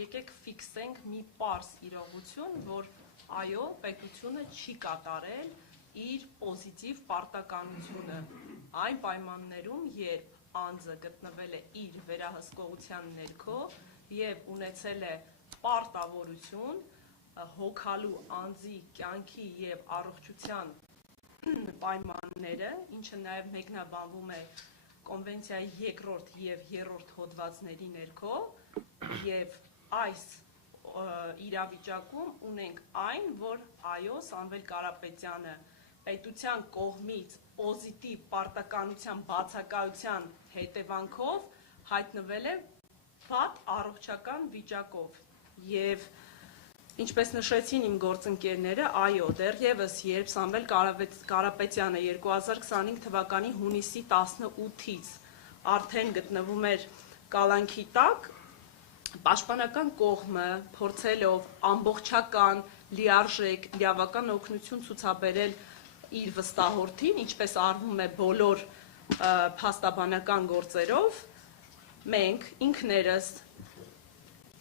եկեք ֆիքսենք մի պարզ իրողություն, որ այո, պետությունը չի կատարել իր պոզիտիվ պարտականությունը այն պայմաններում, երբ անձը գտնվել է իր վերահսկողության ներքո եւ ունեցել է պարտավորություն հոգալու անձի կյանքի եւ առողջության պայմանները, ինչը նաեւ մեկնաբանվում է Կոնվենցիայի երկրորդ և երրորդ հոդվածների ներքո, և այս իրավիճակում ունենք այն, որ այո, Սամվել Կարապետյանը պետության կողմից պոզիտիվ պարտականության բացակայության հետևանքով հայտնվել է վատ առողջական վիճակով, և ինչպես նշեցին իմ գործընկերները, այո, դեռևս երբ Սամվել Կարապետյանը 2025 թվականի հունիսի 18-ից արդեն գտնվում էր կալանքի տակ, պաշտպանական կողմը փորձելով ամբողջական, լիարժեք, իրավական օգնություն ցուցաբերել իր վստահորդին, ինչպես արվում է բոլոր փաստաբանական գործերով, մենք ինքներս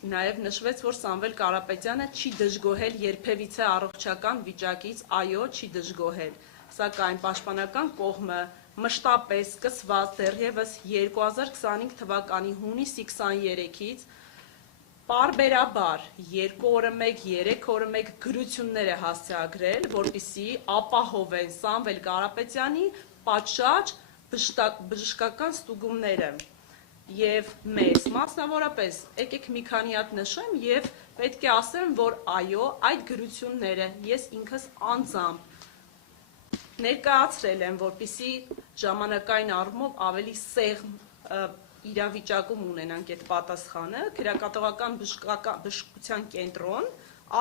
Նաև նշվեց, որ Սամվել Կարապետյանը չի դժգոհել երբևիցե առողջական վիճակից, այո, չի դժգոհել, սակայն պաշտպանական կողմը մշտապես սկսված դեռևս 2025 թվականի հունիսի 23-ից պարբերաբար 2 օրը մեկ, 3 օրը մեկ գրություններ է հասցեագրել, որպեսզի ապահովեն Սամվել Կարապետյանի պատշաճ բժշկական ստուգումները Եվ մեզ, մասնավորապես, եկեք մի քանի հատ նշեմ և պետք է ասեմ, որ այո, այդ գրությունները ես ինքս անձամբ ներկայացրել եմ, որպեսզի ժամանակային առումով ավելի սեղմ իրավիճակում ունենանք այդ պատասխանը, Քրեակատողական բժշկության կենտրոն,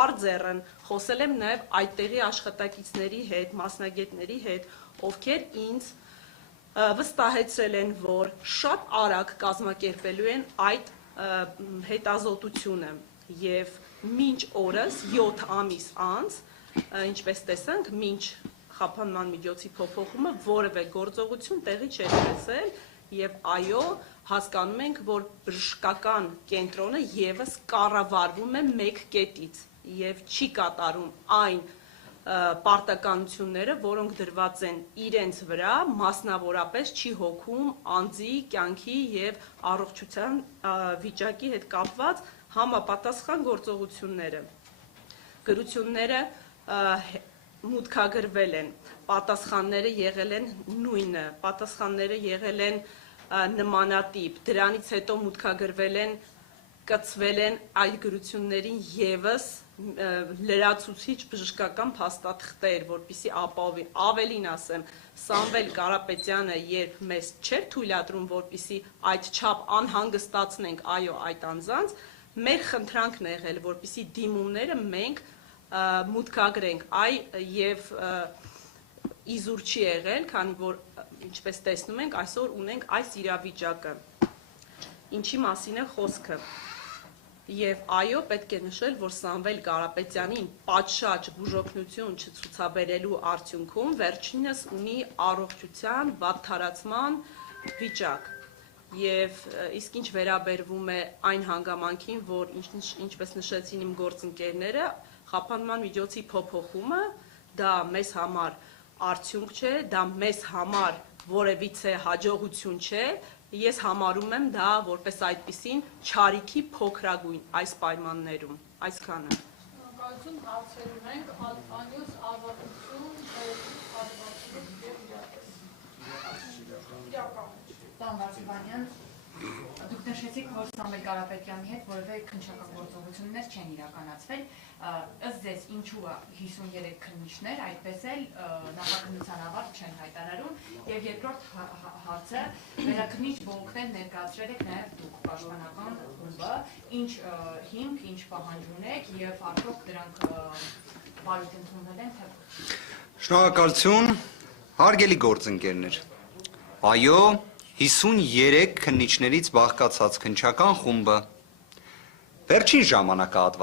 արձեռն, խոսել եմ նաև այդտեղի աշխատակիցների հետ, մասնագետների հետ, ովքեր ինձ վստահեցրել են, որ շատ արագ կազմակերպելու են այդ հետազոտությունը և մինչ օրս 7 ամիս անց, ինչպես տեսանք, մինչ խափանման միջոցի փոփոխումը որևէ գործողություն տեղի չէր ունեցել և այո, հասկանում ենք, որ բժշկական կենտրոնը ևս կառավարվում է մեկ կետից և չի կատարում այն պարտականությունները, որոնք դրված են իրենց վրա, մասնավորապես չի հոգում անձի, կյանքի և առողջության վիճակի հետ կապված համապատասխան գործողությունները։ Գրությունները մուտքագրվել են, պատասխանները եղել են նույնը, պատասխանները եղել են նմանատիպ, դրանից հետո մուտքագրվել են, կցվել են այդ գրություններին ևս լրացուցիչ բժշկական փաստաթղթեր, որպեսզի ապահովի, ավելին ասեմ, Սամվել Կարապետյանը, երբ մեզ չէր թույլատրում, որպեսզի այդչափ անհանգստացնենք այո այդ անձանց, մեր խնդրանքն է եղել, որպեսզի դիմումները մենք մուտքագրենք, եւ իզուր չի եղել, քանի որ ինչպես տեսնում ենք, այսօր ունենք այս իրավիճակը, ինչի մասին է խոսքը։ Եվ այո, պետք է նշել, որ Սամվել Կարապետյանին պատշաճ բուժօգնություն չցուցաբերելու արդյունքում վերջինս ունի առողջության վատթարացման վիճակ։ Եվ իսկ ինչ վերաբերվում է այն հանգամանքին, որ ինչպես նշեցին իմ գործընկերները, խափանման միջոցի փոփոխումը, դա մեզ համար արդյունք չէ, դա մեզ համար որևիցե հաջողություն չէ, Ես համարում եմ դա որպես այդպիսին չարիքի փոքրագույն այս պայմաններում, այսքանը։ Շնորհակալություն, հարցեր ունենք, Ալբանիոս, ավարտություն, Պարոն Վարդանյան, դուք նշեցիք, որ Սամվել Կարապետյանի հետ որևէ քննչական գործողություններ չեն իրականացվել, ըստ ձեզ ինչու 53 քննիչներ, այդպես էլ նախաքննության ավարտ չեն հայտարարում, եւ երկրորդ հարցը, վերաքննիչ բողոքներ ներկայացրել եք նաեւ դուք պաշտպանական խումբը, ինչ հիմք, ինչ պահանջ ունեք եւ արդյոք դրանք բարույթ ընդունվել են թե ոչ։ Շնորհակալություն, հարգելի գործընկերներ։ Այո, 53 քննիչներից բաղկացած քննչական խումբը վերջին ժամանակահատվածում